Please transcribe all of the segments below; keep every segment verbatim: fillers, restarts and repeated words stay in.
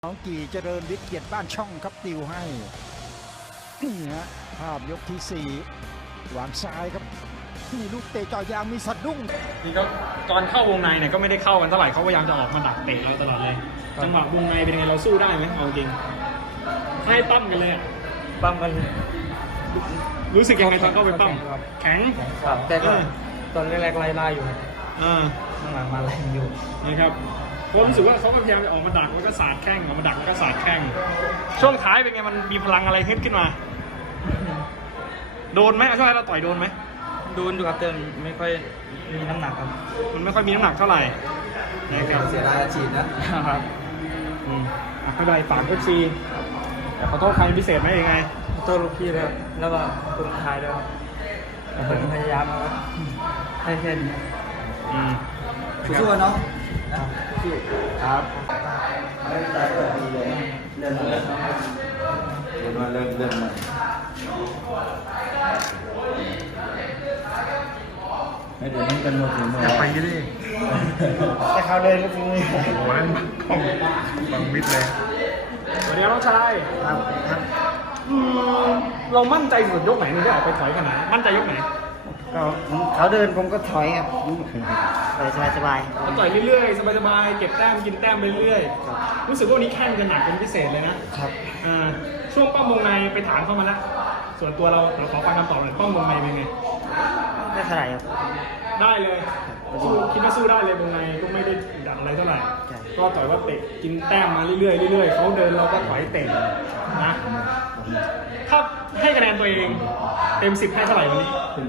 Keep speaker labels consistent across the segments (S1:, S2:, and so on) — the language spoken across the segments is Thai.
S1: น้องกีเจริญวิทย์เกียรติบ้านช่องครับติวให้นี่ฮะภาพยกที่สี่วางซ้ายครับนี่ลูกเตะจ่อยางมีสะดุ้ง
S2: นี่ก็ตอนเข้าวงในเนี่ยก็ไม่ได้เข้ากันเท่าไหร่เขาพยายามจะออกมาดักเตะเราตลอดเลยจังหวะวงในเป็นไงเราสู้ได้ไหมเอาจริงให้ปั้มกันเลยอะ
S3: ปั้มกัน
S2: รู้สึกยังไงตอนเข้าไปปั้มแข็ง
S3: ครับแต่ก็ตอนแรกๆไล่ๆอยู่
S2: อ่า
S3: ข้างหลังมาแรงอยู่
S2: นี่ครับผมรู้สึกว่าเขาพยายามจะออกมาดักแล้วก็สาดแข้งออกมาดักแล้วก็สาดแข้งช่วงท้ายเป็นไงมันมีพลังอะไรขึ้นขึ้นมาโดนไหมช่วงเราต่อยโดนไหม
S3: โดนอยู่ครับแต่ไม่ค่อยมีน้ำหนักครับ
S2: มันไม่ค่อยมีน้ำหนักเท่าไหร่
S3: นะครับเสียดายฉีดนะครับ
S2: อืมไม่เป็นไรฝากก็ชีแต่ขอโทษใครพิเศษไหมยังไง
S3: ขอโทษลูกพี่แล้วแล้วก็คนไทยด้วยผมพยายามครับให้แค่นี้
S2: อืม
S3: สู้ๆเนาะ
S2: ครับ
S3: เริ่มเริ่มเริ่มเริ่มเริ่มเริ่มเริ่มไม่เดี๋ยวนี้กันหมดถึงหมด
S2: ไปกันดิ
S3: แต่เขาเดินก็ถึงเลย
S2: โอ้โหนั่นของบังมิดเลยสวัสดีครับน้องชาย
S3: ครับครับ
S2: เรามั่นใจสุดยกไหนนี่ได้ออกไปถอยขนาดมั่นใจยกไหน
S3: ก็เขาเดินผมก็ถอยครับสบายสบาย
S2: เขาต่อยเรื่อยๆสบายๆเก็บแต้มกินแต้มไปเรื่อยๆรู้สึกว่านี้แข่งกันหนักเป็นพิเศษเลยนะครับอ่าช่วงป้อมวงในไปถามเข้ามาแล้วส่วนตัวเราเราขอฟังคำตอบหน่อยป้อมวงในเป็นไง
S3: ได้เท่าไหร่ครับ
S2: ได้เลยสู้คิดว่าสู้ได้เลยวงในก็ไม่ได้ดัดอะไรเท่าไหร่ก็ต่อยว่าเตะกินแต้มมาเรื่อยๆเรื่อยๆเขาเดินเราก็ถอยเตะนะถ้าให้คะแนนตัวเองเต็มสิบให้เท่าไหร่วันนี้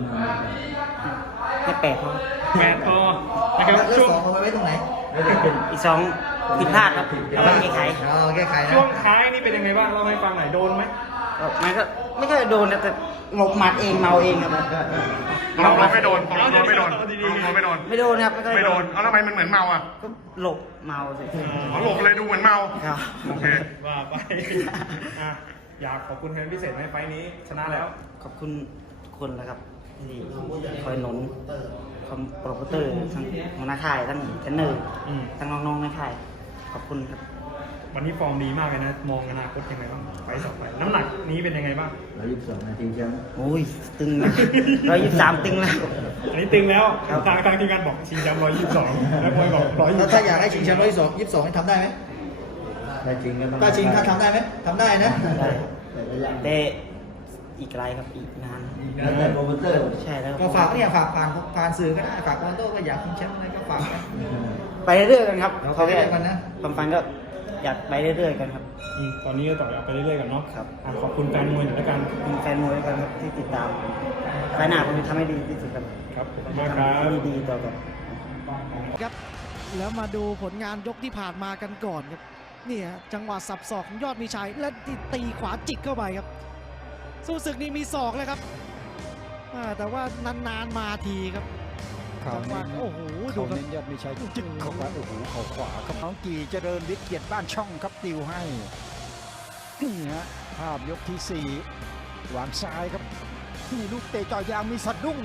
S3: ให้แปดพอ
S2: แปดพอนะครับช่วง
S3: สองเอาไว้ตรงไหนอีกสองผิดพลาดครับเอาไว้แก้ไขเอาแก้ไข
S2: ช่วงท้ายนี่เป็นยังไงบ้างเราให้ฟังหน่อยโดนไหม
S3: มันก็ไม่ค่อยโดนแต่หลบหมัดเองเมาเองครับ
S4: เราไม่โดนเราไม่โดนเราไม่โดน
S3: ไม่โดนครับ
S4: ไม่โดนเอาทำไมมันเหมือนเมาอ่ะ
S3: ก็หลบเมาสิ
S4: อ๋อหลบเลยดูเหมือนเมา
S3: ครับ
S4: โอเค
S2: ว่าไปอยากขอบคุณแทนพิเศษในไฟนี้ชนะแล้ว
S3: ขอบคุณทุกคนนะครับที่คอยหนุนคอมโปรโมเตอร์ทั้งหัวหน้าค่ายทั้งเทรนเนอร์ทั้งน้องๆในค่ายขอบคุณครับ
S2: วันนี้ฟอร์มดีมากเลยนะมองอนาคตยังไงบ้างไปสองไปน้ำหนักนี้เป็นยังไงบ้าง
S3: ร้อยยี่สิบสองนาทีใช่ไหมโอ้ยตึงนะร้อยยี่สิบสามตึงแล้ว
S2: อันนี้ตึงแล้วทางทางทีมงานบอกชิงแชมป์ร้อยยี่สิบสองแล้วมวยบอกร้อย
S5: ถ้าอยากให้ชิงแชมป์ร้อยยี่สิบสองยี่สิบสองทำได้ไหม
S3: ได้จริงก็ต้อง
S5: ถ้าชิงถ้าทำได้ไหมทำได้นะ
S3: ได้แต่อีกไกลครับอีกนานแต่โปรโมเตอร์ใช่แล้ว
S5: ก็ฝากเนี่ยฝากผ่านผ่านสื่อก็ได้ฝากโปรโมเตอร์ก็อยากชิงแชมป์อะไรก็ฝากกัน
S3: ไปเรื่อยๆกันครับ
S5: เขาแค่กันนะ
S3: ความฝันก็อยากไปเรื่อยๆกันครับ
S2: ตอนนี้ก็ต่อยไปเรื่อยๆกันเนาะครับขอบคุณแฟนมวยหน่อยแล้วกัน
S3: ขอบคุณแฟนมวยกันครับที่ติดตามไฟหน้าผมจะทำให้ดีที่สุดครับ
S2: ครับขอบคุณมากครับ
S3: ดีๆต่อไป
S1: ครับแล้วมาดูผลงานยกที่ผ่านมากันก่อนครับนี่ฮะจังหวะสับศอกของยอดมีชัยและตีขวาจิกเข้าไปครับสู้ศึกนี้มีศอกเลยครับแต่ว่านานๆมาทีครับจังหวะโอ้โหดูครับยอดมีชัยจิกเข้าไปโอ้โหเข่าขวาครับน้องกีเจริญวิทย์เกียรติบ้านช่องครับติวให้นี่ฮะภาพยกที่สี่วางซ้ายครับนี่ลูกเตะจ่อยางมีสะดุ้ง